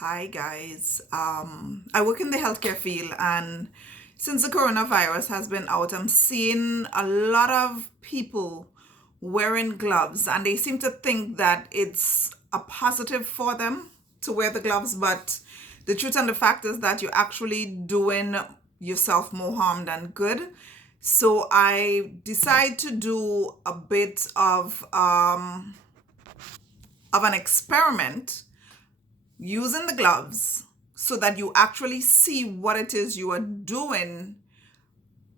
Hi guys. I work in the healthcare field, and since the coronavirus has been out, I'm seeing a lot of people wearing gloves, and they seem to think that it's a positive for them to wear the gloves, but the truth and the fact is that you're actually doing yourself more harm than good. So I decide to do a bit of an experiment using the gloves so that you actually see what it is you are doing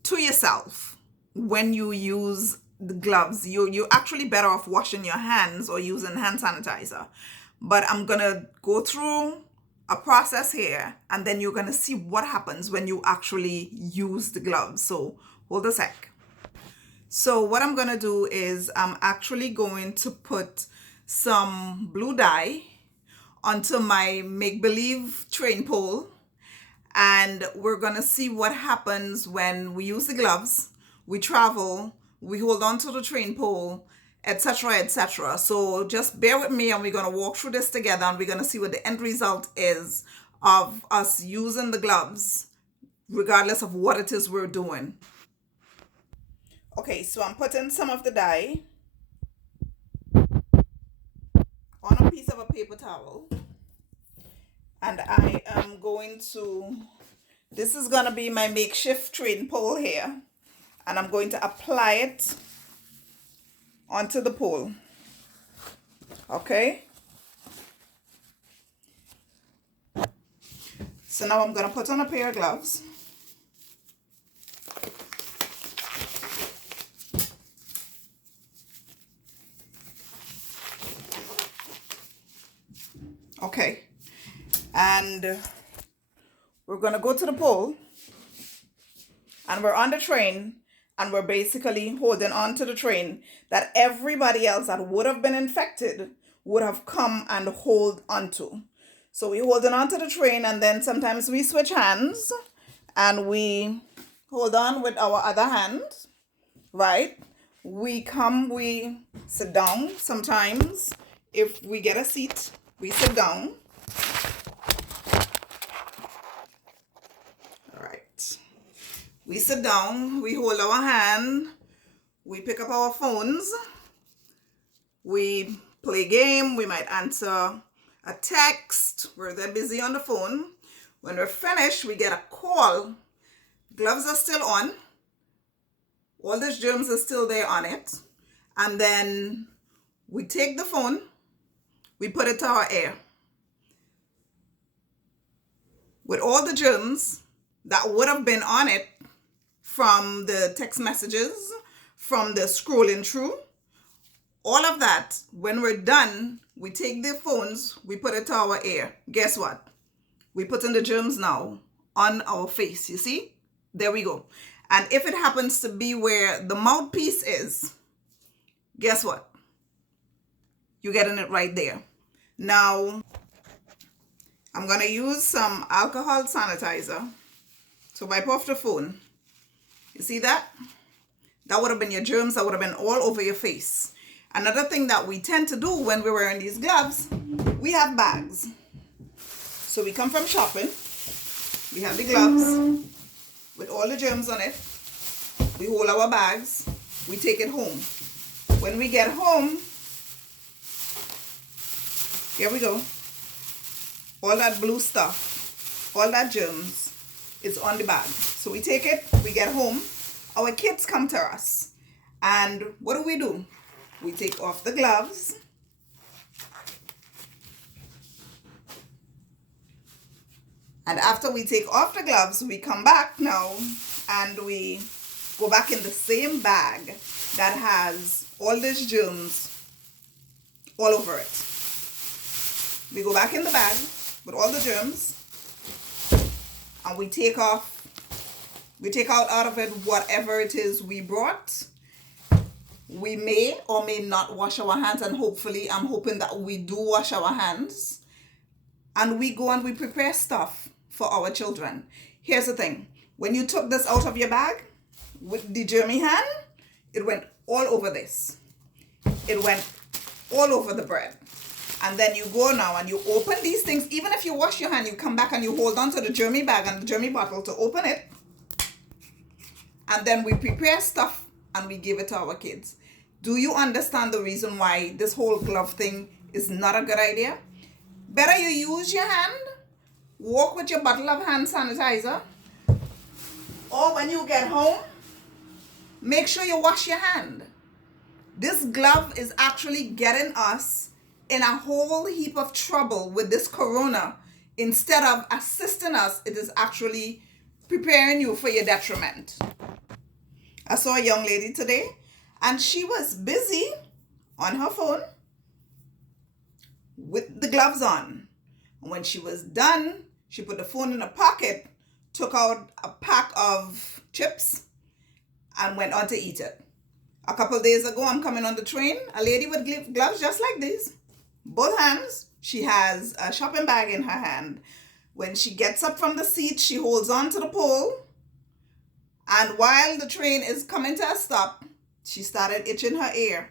to yourself when you use the gloves. You're actually better off washing your hands or using hand sanitizer. But I'm gonna go through a process here, and then you're gonna see what happens when you actually use the gloves. So hold a sec. So what I'm gonna do is I'm actually going to put some blue dye onto my make-believe train pole, and we're gonna see what happens when we use the gloves, we travel, we hold on to the train pole, etc., etc. So just bear with me, and we're gonna walk through this together, and we're gonna see what the end result is of us using the gloves regardless of what it is we're doing. Okay, so I'm putting some of the dye on a piece of a paper towel, and I am going to, this is going to be my makeshift train pole here, and I'm going to apply it onto the pole. Okay, so now I'm going to put on a pair of gloves. Okay, and we're going to go to the pole, and we're on the train, and we're basically holding on to the train that everybody else that would have been infected would have come and hold onto. So we're holding on to the train, and then sometimes we switch hands and we hold on with our other hand, right? We sit down sometimes. If we get a seat, we sit down. All right. We sit down, we hold our hand, we pick up our phones, we play game, we might answer a text, where they're busy on the phone. When we're finished, we get a call. Gloves are still on. All these germs are still there on it. And then we take the phone, we put it to our ear. With all the germs that would have been on it from the text messages, from the scrolling through, all of that, when we're done, we take the phones, we put it to our ear. Guess what? We put in the germs now on our face, you see? There we go. And if it happens to be where the mouthpiece is, guess what? You're getting it right there. Now, I'm going to use some alcohol sanitizer to wipe off the phone. You see that? That would have been your germs. That would have been all over your face. Another thing that we tend to do when we're wearing these gloves, we have bags. So we come from shopping. We have the gloves with all the germs on it. We hold our bags. We take it home. When we get home, here we go. All that blue stuff, all that germs is on the bag. So we take it, we get home. Our kids come to us. And what do? We take off the gloves. And after we take off the gloves, we come back now and we go back in the same bag that has all these germs all over it. We go back in the bag with all the germs, and we take out of it whatever it is we brought. We may or may not wash our hands, and hopefully I'm hoping that we do wash our hands, and we go and we prepare stuff for our children. Here's the thing. When you took this out of your bag with the germy hand, it went all over this. It went all over the bread. And then you go now and you open these things. Even if you wash your hand, you come back and you hold on to the germy bag and the germy bottle to open it. And then we prepare stuff and we give it to our kids. Do you understand the reason why this whole glove thing is not a good idea? Better you use your hand, walk with your bottle of hand sanitizer, or when you get home, make sure you wash your hand. This glove is actually getting us in a whole heap of trouble with this corona. Instead of assisting us, it is actually preparing you for your detriment. I saw a young lady today and she was busy on her phone with the gloves on. And when she was done, she put the phone in her pocket, took out a pack of chips, and went on to eat it. A couple days ago, I'm coming on the train, a lady with gloves just like these, both hands. She has a shopping bag in her hand. When she gets up from the seat, she holds on to the pole. And while the train is coming to a stop, she started itching her ear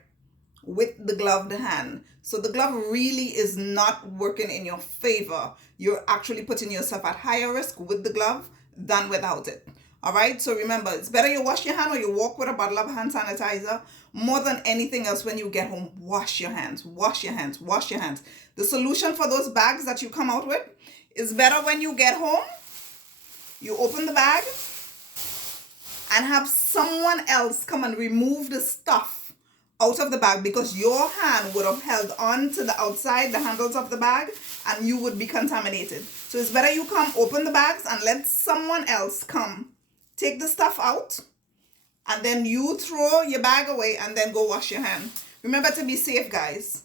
with the gloved hand. So the glove really is not working in your favor. You're actually putting yourself at higher risk with the glove than without it. All right, so remember, it's better you wash your hand or you walk with a bottle of hand sanitizer. More than anything else, when you get home, wash your hands, wash your hands, wash your hands. The solution for those bags that you come out with is better when you get home, you open the bag and have someone else come and remove the stuff out of the bag, because your hand would have held on to the outside, the handles of the bag, and you would be contaminated. So it's better you come open the bags and let someone else come take the stuff out, and then you throw your bag away and then go wash your hand. Remember to be safe, guys.